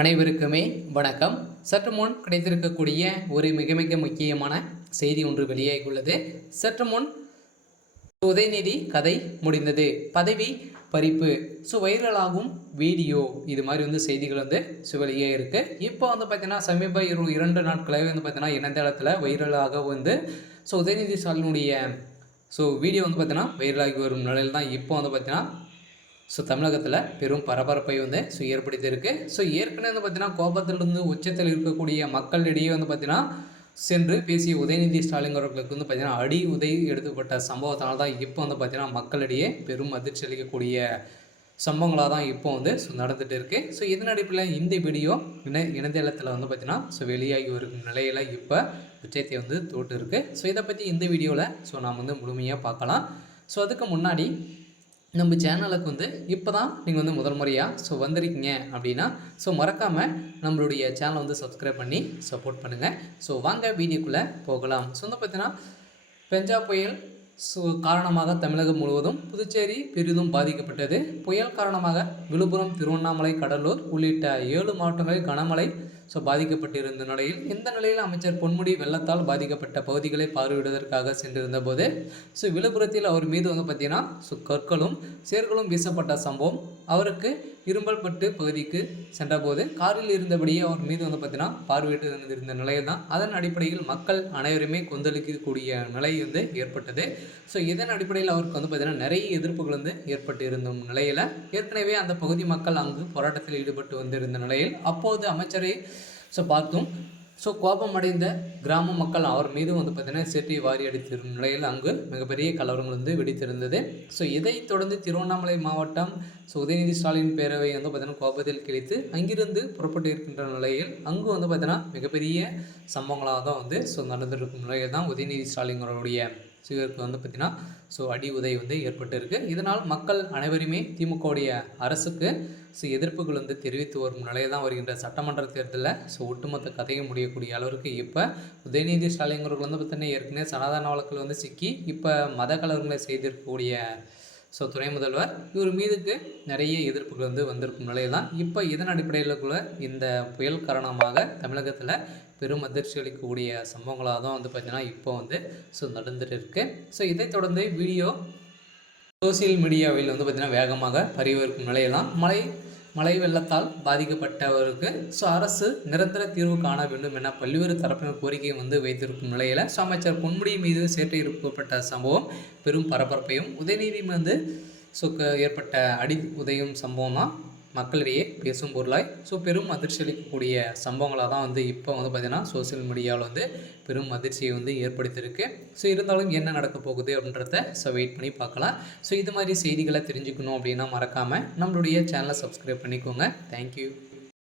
அனைவருக்குமே வணக்கம். சற்று முன் கிடைத்திருக்கக்கூடிய ஒரு மிக மிக முக்கியமான செய்தி ஒன்று வெளியாகியுள்ளது. சற்று முன் உதயநிதி கதை முடிந்தது, பதவி பறிப்பு, வைரலாகும் வீடியோ, இது மாதிரி செய்திகள் வெளியே இருக்கு. இப்போ பார்த்தீங்கன்னா சமீப 2 நாட்களாகவே பார்த்தீங்கன்னா இணையதளத்தில் வைரலாக உதயநிதி ஸ்டாலினுடைய வீடியோ பார்த்தீங்கன்னா வைரலாகி வரும் நிலையில் தான் இப்போ பார்த்தீங்கன்னா தமிழகத்தில் பெரும் பரபரப்பை ஏற்படுத்தியிருக்கு. ஏற்கனவே பார்த்தீங்கன்னா கோபத்திலிருந்து உச்சத்தில் இருக்கக்கூடிய மக்களிடையே பார்த்தீங்கன்னா சென்று பேசிய உதயநிதி ஸ்டாலின் அவர்களுக்கு பார்த்தீங்கன்னா அடி உதை எடுக்கப்பட்ட சம்பவத்தினால தான் இப்போ பார்த்தீங்கன்னா மக்களிடையே பெரும் அதிர்ச்சி அளிக்கக்கூடிய சம்பவங்களாக தான் இப்போ நடந்துகிட்டு இருக்குது. இதன் அடிப்படையில் இந்த வீடியோ இணையதளத்தில் பார்த்தீங்கன்னா வெளியாகி வரும் நிலையில் இப்போ உச்சத்தை தொட்டு இருக்குது. இதை பற்றி இந்த வீடியோவில் நாம் முழுமையாக பார்க்கலாம். அதுக்கு முன்னாடி நம்ம சேனலுக்கு இப்போ தான் நீங்கள் முதல் முறையாக வந்திருக்கீங்க அப்படின்னா மறக்காமல் நம்மளுடைய சேனலை சப்ஸ்கிரைப் பண்ணி சப்போர்ட் பண்ணுங்கள். வாங்க வீடியோக்குள்ளே போகலாம். பார்த்தீங்கன்னா பெஞ்சா புயல் காரணமாக தமிழகம் முழுவதும் புதுச்சேரி பெரிதும் பாதிக்கப்பட்டது. புயல் காரணமாக விழுப்புரம், திருவண்ணாமலை, கடலூர் உள்ளிட்ட 7 மாவட்டங்களில் கனமழை பாதிக்கப்பட்டிருந்த நிலையில் இந்த நிலையில் அமைச்சர் பொன்முடி வெள்ளத்தால் பாதிக்கப்பட்ட பகுதிகளை பார்வையிடுவதற்காக சென்றிருந்த போது விழுப்புரத்தில் அவர் மீது பார்த்தீங்கன்னா கற்களும் சேர்களும் வீசப்பட்ட சம்பவம். அவருக்கு இரும்பல்பட்டு பகுதிக்கு சென்றபோது காரில் இருந்தபடியே அவர் மீது பார்த்தீங்கன்னா பார்வையிட்டு இருந்த நிலையில் தான் அதன் அடிப்படையில் மக்கள் அனைவருமே கொந்தளிக்கக்கூடிய நிலை ஏற்பட்டது. இதன் அடிப்படையில் அவருக்கு பார்த்தீங்கன்னா நிறைய எதிர்ப்புகள் ஏற்பட்டு இருந்த நிலையில் ஏற்கனவே அந்த பகுதி மக்கள் அங்கு போராட்டத்தில் ஈடுபட்டு வந்திருந்த நிலையில் அப்போது அமைச்சரை பார்த்தோம். கோபமடைந்த கிராம மக்கள் அவர் மீது பார்த்தீங்கன்னா சேற்றை வாரி அடித்திருந்த நிலையில் அங்கு மிகப்பெரிய கலவரங்கள் வெடித்திருந்தது. இதைத் தொடர்ந்து திருவண்ணாமலை மாவட்டம் உதயநிதி ஸ்டாலின் பேரவை பார்த்தீங்கன்னா கோபத்தில் கிழித்து அங்கிருந்து புறப்பட்டு இருக்கின்ற நிலையில் அங்கு பார்த்தீங்கன்னா மிகப்பெரிய சம்பவங்களாக தான் நடந்திருக்கும் நிலையில் தான் உதயநிதி ஸ்டாலின் அவருடைய சிவருக்கு பார்த்தீங்கன்னா அடி உதை ஏற்பட்டு இருக்கு. இதனால் மக்கள் அனைவருமே திமுகவுடைய அரசுக்கு எதிர்ப்புகள் தெரிவித்து வரும் நிலையில் தான் வருகின்ற சட்டமன்ற தேர்தலில் ஒட்டுமொத்த கதையை முடியக்கூடிய அளவிற்கு இப்போ உதயநிதி ஸ்டாலின் அவர்கள் பார்த்தீங்கன்னா ஏற்கனவே சனாதன வழக்கில் சிக்கி இப்போ மத கலவரங்களை செய்திருக்கக்கூடிய துணை முதல்வர் இவர் மீதுக்கு நிறைய எதிர்ப்புகள் வந்திருக்கும் நிலையில் தான் இப்போ இதன் அடிப்படையில் கூட இந்த புயல் காரணமாக தமிழகத்தில் பெரும் அதிர்ச்சி அளிக்கக்கூடிய சம்பவங்களாக தான் பார்த்தீங்கன்னா இப்போ நடந்துட்டு இருக்கு. இதைத் தொடர்ந்து வீடியோ சோசியல் மீடியாவில் பார்த்தீங்கன்னா வேகமாக பரவியிருக்கும் நிலையெல்லாம் மழை வெள்ளத்தால் பாதிக்கப்பட்டவருக்கு அரசு நிரந்தர தீர்வு காண வேண்டும் என பல்வேறு தரப்பினர் கோரிக்கையை வைத்திருக்கும் நிலையில் அமைச்சர் பொன்முடி மீது சேட்டை இருக்கப்பட்ட சம்பவம் பெரும் பரபரப்பையும் உதயநிதி மீது ஏற்பட்ட அடி உதயும் சம்பவம் தான் மக்களிடையே பேசும் பொருளாய் பெரும் அதிர்ச்சி அளிக்கக்கூடிய சம்பவங்களாக தான் இப்போ பார்த்தீங்கன்னா சோசியல் மீடியாவில் பெரும் அதிர்ச்சியை ஏற்படுத்தியிருக்கு. இருந்தாலும் என்ன நடக்க போகுது அப்படின்றத வெயிட் பண்ணி பார்க்கலாம். இது மாதிரி செய்திகளை தெரிஞ்சுக்கணும் அப்படின்னா மறக்காமல் நம்மளுடைய சேனலை சப்ஸ்கிரைப் பண்ணிக்கோங்க. தேங்க்யூ.